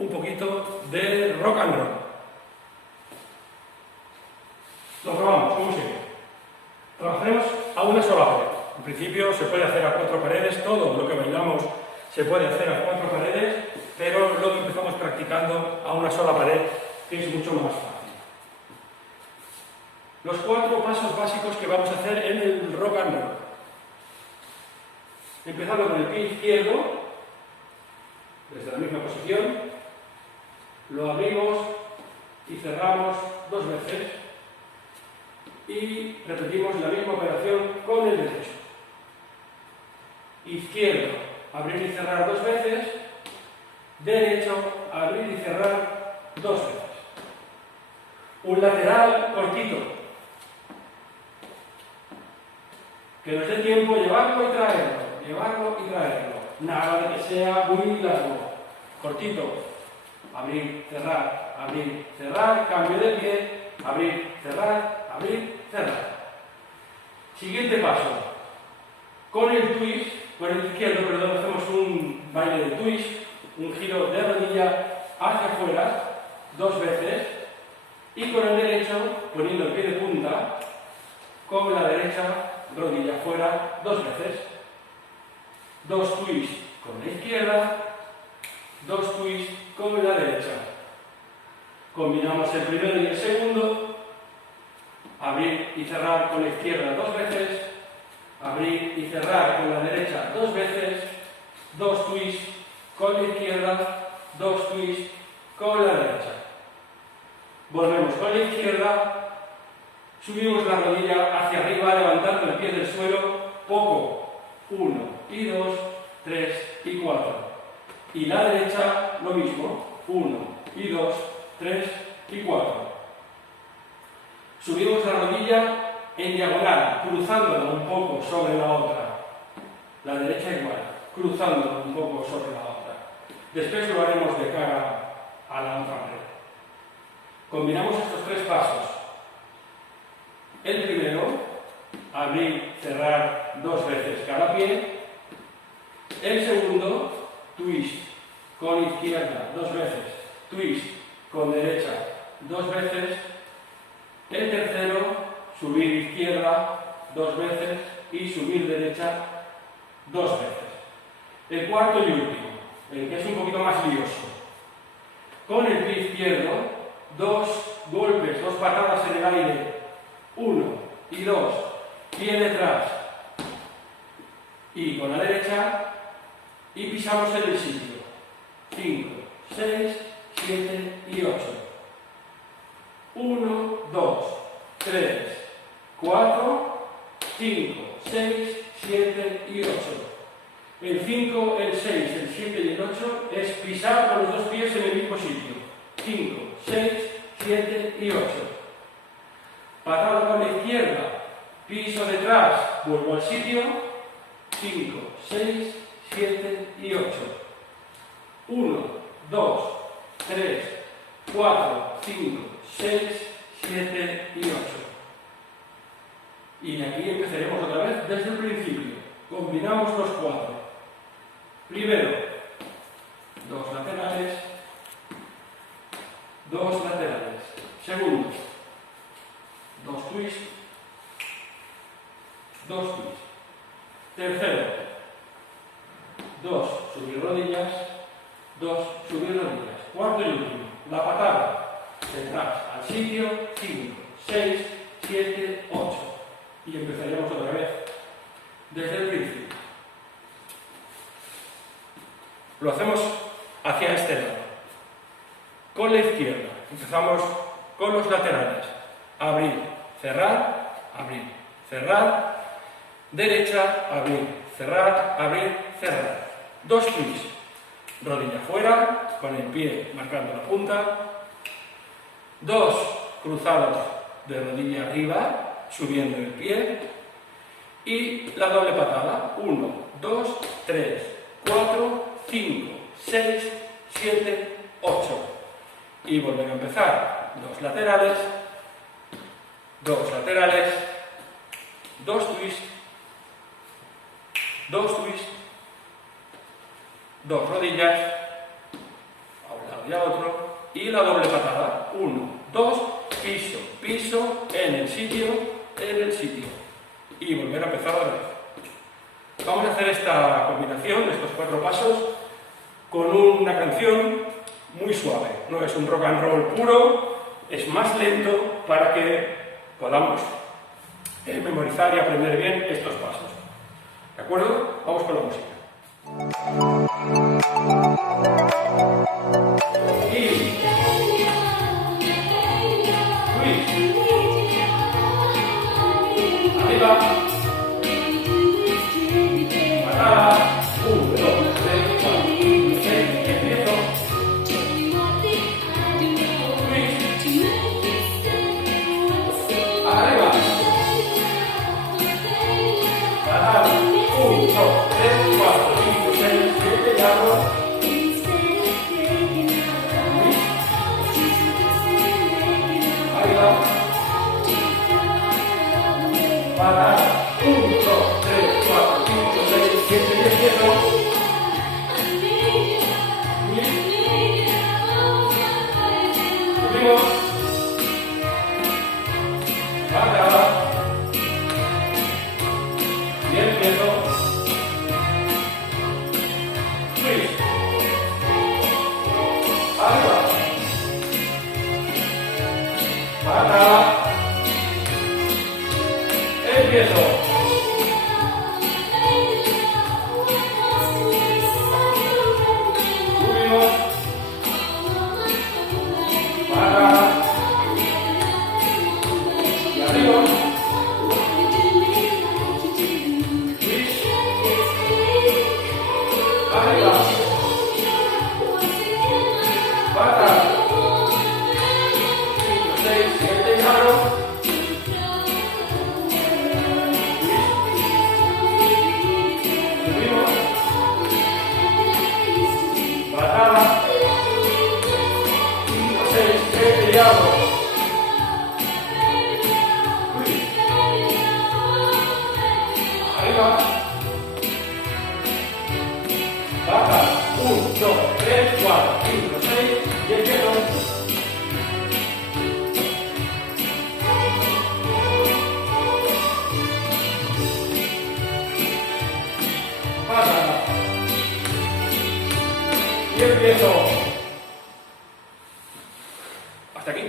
un poquito de rock and roll. Lo probamos, como siempre. Trabajaremos a una sola pared. En principio se puede hacer a 4 paredes, todo lo que bailamos se puede hacer a 4 paredes, pero luego empezamos practicando a una sola pared, que es mucho más fácil. Los 4 pasos básicos que vamos a hacer en el rock and roll. Empezando con el pie izquierdo, desde la misma posición, lo abrimos y cerramos 2 veces y repetimos la misma operación con el derecho. Izquierdo, abrir y cerrar 2 veces, derecho, abrir y cerrar 2 veces. Un lateral cortito, que nos dé tiempo llevarlo y traerlo, nada de que sea muy largo, cortito, abrir, cerrar, cambio de pie, abrir, cerrar. Siguiente paso, con el twist, con el izquierdo, perdón, hacemos un baile de twist, un giro de rodilla hacia afuera 2 veces, y con el derecho, poniendo el pie de punta, con la derecha, rodilla afuera 2 veces. 2 twists con la izquierda, 2 twists con la derecha. Combinamos el primero y el segundo. Abrir y cerrar con la izquierda 2 veces, abrir y cerrar con la derecha 2 veces, 2 twists con la izquierda, 2 twists con la derecha. Volvemos con la izquierda, subimos la rodilla hacia arriba, levantando el pie del suelo, poco, 1 y 2, 3 y 4. Y la derecha lo mismo, 1 y 2, 3 y 4. Subimos la rodilla en diagonal, cruzándola un poco sobre la otra. La derecha igual, cruzándola un poco sobre la otra. Después lo haremos de cara a la otra pared. Combinamos estos 3 pasos. El primero, abrir, cerrar 2 veces cada pie. El segundo, twist con izquierda 2 veces, twist con derecha 2 veces. El tercero, subir izquierda 2 veces y subir derecha 2 veces. El cuarto y último, el que es un poquito más lioso. Con el pie izquierdo, 2 golpes, 2 patadas en el aire, 1 y 2, pie detrás. Y con la derecha, y pisamos en el sitio. 5, 6, 7 y 8. 1, 2, 3, 4, 5, 6, 7 y 8. El 5, el 6, el 7 y el 8 es pisar con los 2 pies en el mismo sitio. 5, 6, 7 y 8. Patada con la izquierda, piso detrás, vuelvo al sitio. 5, 6, 7 y 8. 1, 2, 3, 4, 5, 6, 7 y 8. Y aquí empezaremos otra vez desde el principio. Combinamos los 4. Primero, 2 laterales, 2 laterales. Segundo, 2 twists, 2 twists. Tercero, 2 subir rodillas, 2 subir rodillas. Cuarto y último, la patada. Detrás, al sitio, 5, 6, 7, 8. Y empezaríamos otra vez desde el principio. Lo hacemos hacia este lado. Con la izquierda, empezamos con los laterales. Abrir, cerrar, abrir, cerrar. Derecha, abrir, cerrar, abrir, cerrar. 2 twists. Rodilla fuera, con el pie marcando la punta. 2 cruzados de rodilla arriba, subiendo el pie. Y la doble patada. 1, 2, 3, 4, 5, 6, 7, 8. Y volver a empezar. 2 laterales, 2 laterales, 2 twists, 2 twists, 2 rodillas, a un lado y a otro, y la doble patada. 1, 2, piso, piso, en el sitio, y volver a empezar otra vez. Vamos a hacer esta combinación, estos 4 pasos, con una canción muy suave. No es un rock and roll puro, es más lento para que podamos memorizar y aprender bien estos pasos. ¿De acuerdo? Vamos con la música. Arriba. Patada. 1, 2, 3, 4, 5, 6, empiezo. Arriba. Patada. 1, 2, 3, 4, 5, 6, 7 y abro. Arriba. Patada. 1, 2, 3, 4, 5, 6, 7 y empiezo. Subimos. Patada. Y empiezo. Switch. Arriba. Patada. Empiezo. Subimos. Patada. Y arriba. Switch. Arriba. Patada. 5, 6, 7 y abro. Subimos. Patada. 5, 6, 7 y abro. Arriba. Patada. 1, 2, 3, 4, 5, 6 y empiezo. Patada. Y empiezo. Hasta aquí.